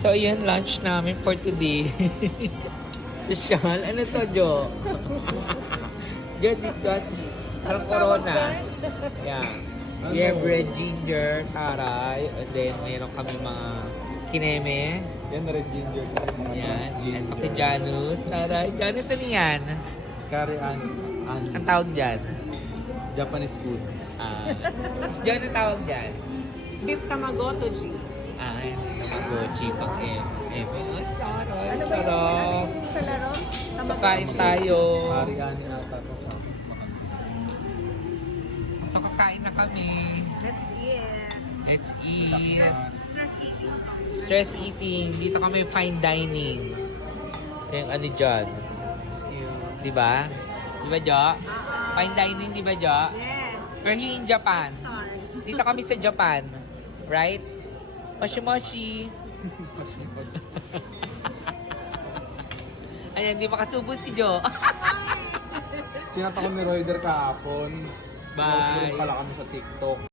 So, yun, lunch namin for today. Social. Ano to, Jo? Jo, this parang corona. Yeah. We have red ginger, taray, and then mayroon kami mga kineme. Yan na red ginger. Yan. And ito Janus, taray. Janus, ano yan? Curry Ang tawag dyan? Japanese food. Si John ang tawag dyan? Beef tamagoto, G. Yan. Tamagotchi pang M. Ay, taray. Ano ba Sarap. sa laro? So, kain tayo. Curry ata to sa So, kakain na kami. Let's eat. Let's eat. Stress eating. Stress eating. Dito kami fine dining. Yung ano dyan. Di ba? Di ba, Jo? Fine dining, di ba, Jo? Yes. We're here in Japan. Star. Dito kami sa Japan. Right? Moshi moshi. Ayan, di makasubo si Jo. Sinata ko ni Royder kahapon. Bye. Close pala kami sa TikTok.